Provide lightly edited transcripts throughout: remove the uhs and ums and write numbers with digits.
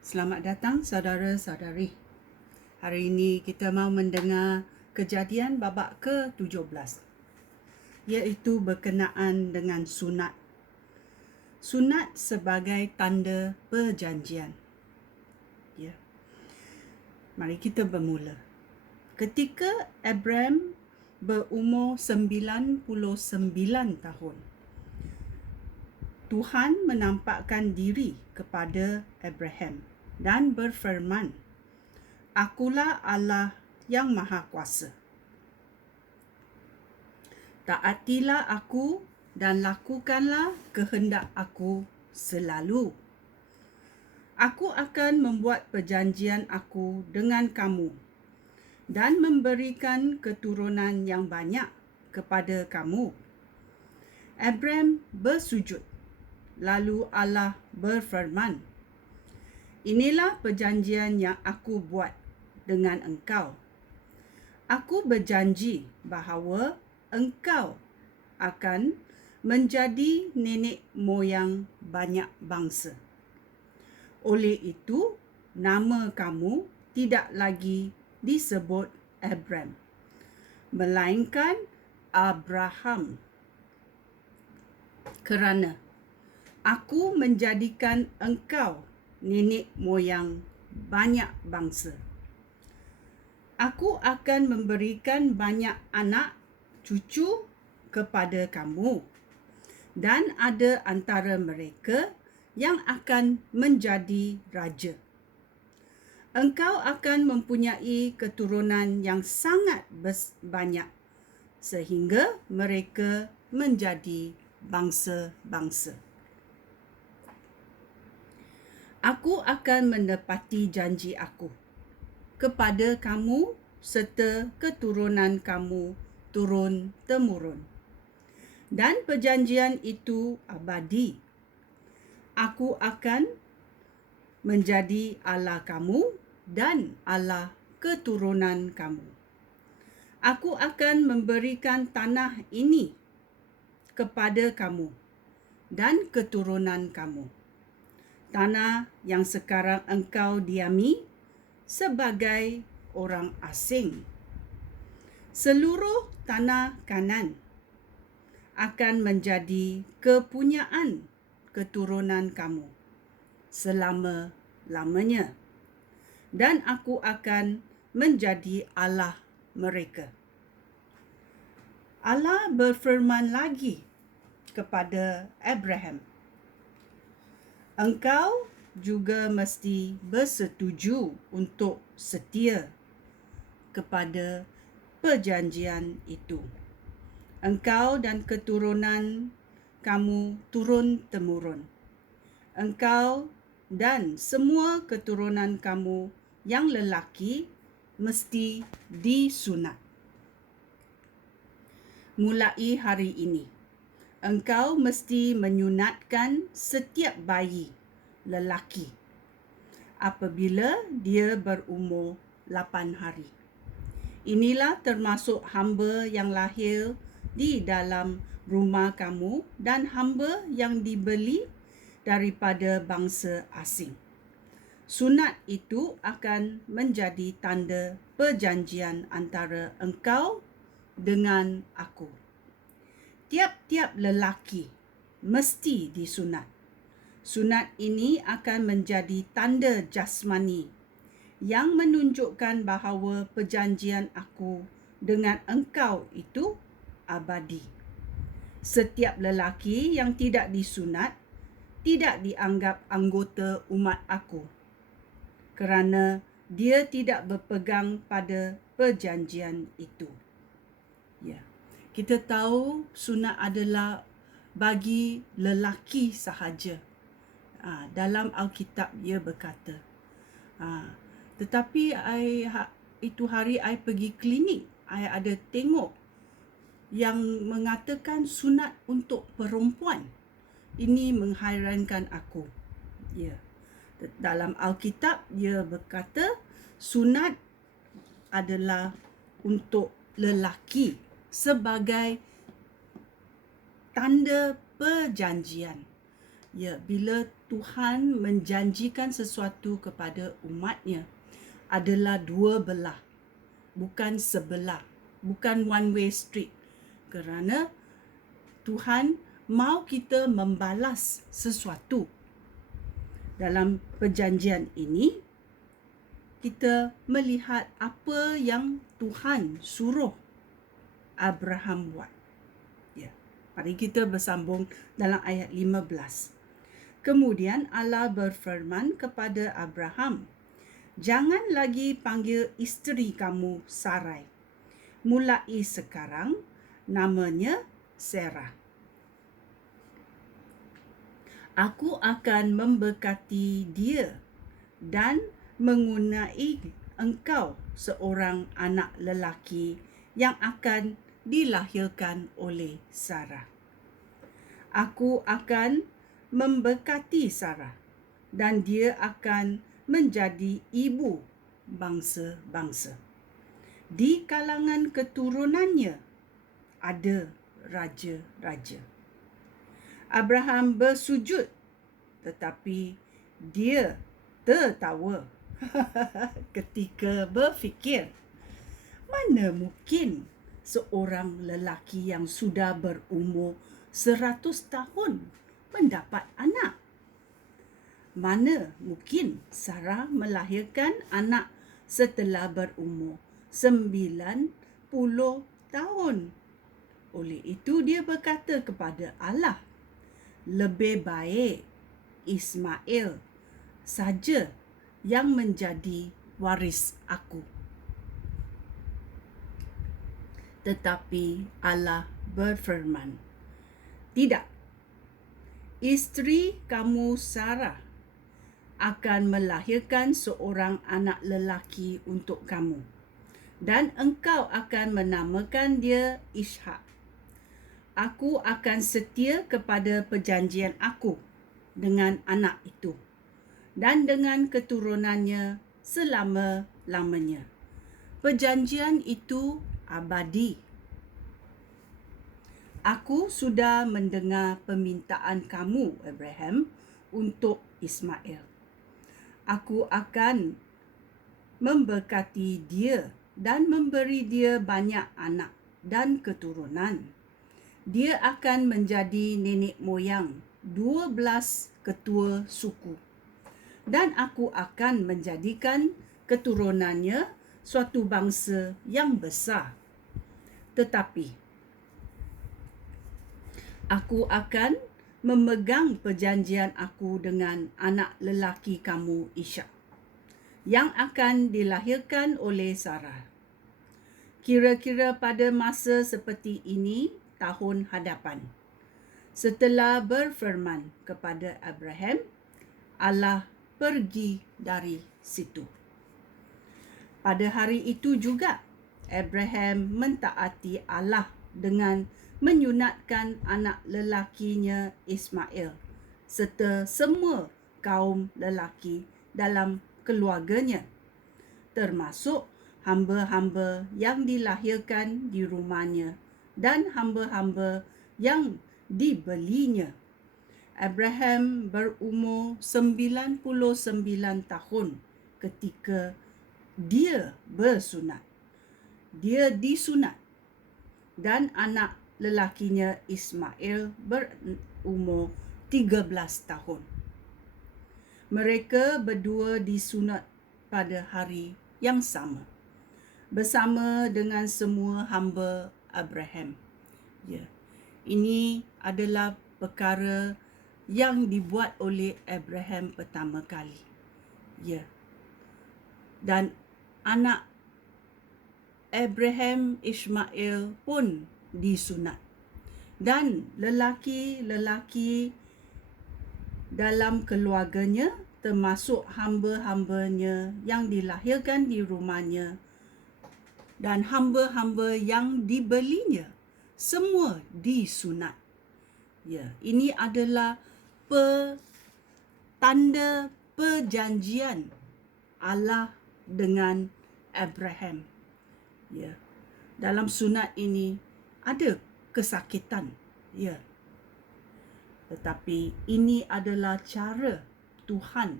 Selamat datang saudara-saudari. Hari ini kita mau mendengar kejadian babak ke-17, iaitu berkenaan dengan sunat. Sunat sebagai tanda perjanjian. Ya. Mari kita bermula. Ketika Abraham berumur 99 tahun, Tuhan menampakkan diri kepada Abraham dan berfirman, "Akulah Allah yang Maha Kuasa. Taatilah aku dan lakukanlah kehendak aku selalu. Aku akan membuat perjanjian aku dengan kamu dan memberikan keturunan yang banyak kepada kamu." Abraham bersujud. Lalu Allah berfirman, "Inilah perjanjian yang aku buat dengan engkau. Aku berjanji bahawa engkau akan menjadi nenek moyang banyak bangsa. Oleh itu, nama kamu tidak lagi disebut Abram, melainkan Abraham. Kerana aku menjadikan engkau nenek moyang banyak bangsa. Aku akan memberikan banyak anak cucu kepada kamu, dan ada antara mereka yang akan menjadi raja. Engkau akan mempunyai keturunan yang sangat banyak, sehingga mereka menjadi bangsa-bangsa. Aku akan menepati janji aku kepada kamu serta keturunan kamu turun-temurun. Dan perjanjian itu abadi. Aku akan menjadi Allah kamu dan Allah keturunan kamu. Aku akan memberikan tanah ini kepada kamu dan keturunan kamu. Tanah yang sekarang engkau diami sebagai orang asing. Seluruh tanah Kanan akan menjadi kepunyaan keturunan kamu selama-lamanya, dan aku akan menjadi Allah mereka." Allah berfirman lagi kepada Abraham, "Engkau juga mesti bersetuju untuk setia kepada perjanjian itu. Engkau dan keturunan kamu turun-temurun. Engkau dan semua keturunan kamu yang lelaki mesti disunat. Mulai hari ini, engkau mesti menyunatkan setiap bayi lelaki apabila dia berumur 8 hari. Inilah termasuk hamba yang lahir di dalam rumah kamu dan hamba yang dibeli daripada bangsa asing. Sunat itu akan menjadi tanda perjanjian antara engkau dengan aku. Tiap-tiap lelaki mesti disunat. Sunat ini akan menjadi tanda jasmani yang menunjukkan bahawa perjanjian aku dengan engkau itu abadi. Setiap lelaki yang tidak disunat tidak dianggap anggota umat aku, kerana dia tidak berpegang pada perjanjian itu." Ya. Kita tahu sunat adalah bagi lelaki sahaja. Dalam Alkitab ia berkata. Tetapi itu hari I pergi klinik, I ada tengok yang mengatakan sunat untuk perempuan. Ini menghairankan aku. Ya. Dalam Alkitab ia berkata sunat adalah untuk lelaki sebagai tanda perjanjian. Ya, bila Tuhan menjanjikan sesuatu kepada umatnya adalah dua belah, bukan sebelah, bukan one way street. Kerana Tuhan mau kita membalas sesuatu. Dalam perjanjian ini, kita melihat apa yang Tuhan suruh Abraham buat. Ya. Mari kita bersambung dalam ayat 15. Kemudian Allah berfirman kepada Abraham, "Jangan lagi panggil isteri kamu Sarai. Mulai sekarang namanya Sarah. Aku akan memberkati dia dan mengunai engkau seorang anak lelaki yang akan dilahirkan oleh Sarah. Aku akan memberkati Sarah dan dia akan menjadi ibu bangsa-bangsa. Di kalangan keturunannya ada raja-raja." Abraham bersujud, tetapi dia tertawa ketika berfikir, mana mungkin seorang lelaki yang sudah berumur 100 tahun mendapat anak? Mana mungkin Sarah melahirkan anak setelah berumur 90 tahun? Oleh itu dia berkata kepada Allah, lebih baik Ismail saja yang menjadi waris aku. Tetapi Allah berfirman, tidak, isteri kamu Sarah akan melahirkan seorang anak lelaki untuk kamu, dan engkau akan menamakan dia Ishak. Aku akan setia kepada perjanjian aku dengan anak itu dan dengan keturunannya selama-lamanya. Perjanjian itu abadi. Aku sudah mendengar permintaan kamu, Abraham, untuk Ismail. Aku akan memberkati dia dan memberi dia banyak anak dan keturunan. Dia akan menjadi nenek moyang 12 ketua suku. Dan aku akan menjadikan keturunannya suatu bangsa yang besar. Tetapi aku akan memegang perjanjian aku dengan anak lelaki kamu Ishak, yang akan dilahirkan oleh Sarah. Kira-kira pada masa seperti ini tahun hadapan, setelah berfirman kepada Abraham, Allah pergi dari situ. Pada hari itu juga Abraham mentaati Allah dengan menyunatkan anak lelakinya Ismail serta semua kaum lelaki dalam keluarganya, termasuk hamba-hamba yang dilahirkan di rumahnya dan hamba-hamba yang dibelinya. Abraham berumur 99 tahun ketika dia bersunat. Dia disunat dan anak lelakinya Ismail berumur 13 tahun. Mereka berdua disunat pada hari yang sama bersama dengan semua hamba Abraham. Ya. Ini adalah perkara yang dibuat oleh Abraham pertama kali. Ya. Dan anak Abraham Ismail pun disunat. Dan lelaki-lelaki dalam keluarganya termasuk hamba-hambanya yang dilahirkan di rumahnya dan hamba-hamba yang dibelinya semua disunat. Ya, ini adalah tanda perjanjian Allah dengan Abraham. Ya. Dalam sunat ini ada kesakitan. Ya. Tetapi ini adalah cara Tuhan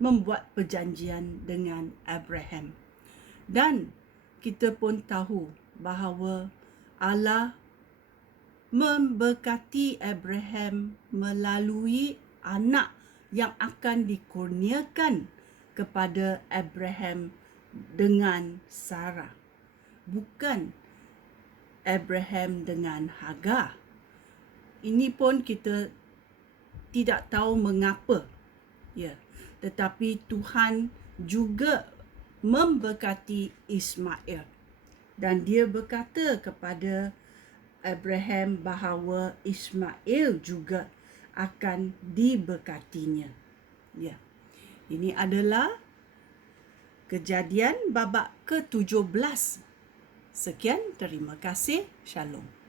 membuat perjanjian dengan Abraham. Dan kita pun tahu bahawa Allah memberkati Abraham melalui anak yang akan dikurniakan kepada Abraham dengan Sarah. Bukan Abraham dengan Hagar. Ini pun kita tidak tahu mengapa. Ya, tetapi Tuhan juga memberkati Ismail. Dan dia berkata kepada Abraham bahawa Ismail juga akan diberkatinya. Ya. Ini adalah Kejadian babak ke-17. Sekian, terima kasih. Shalom.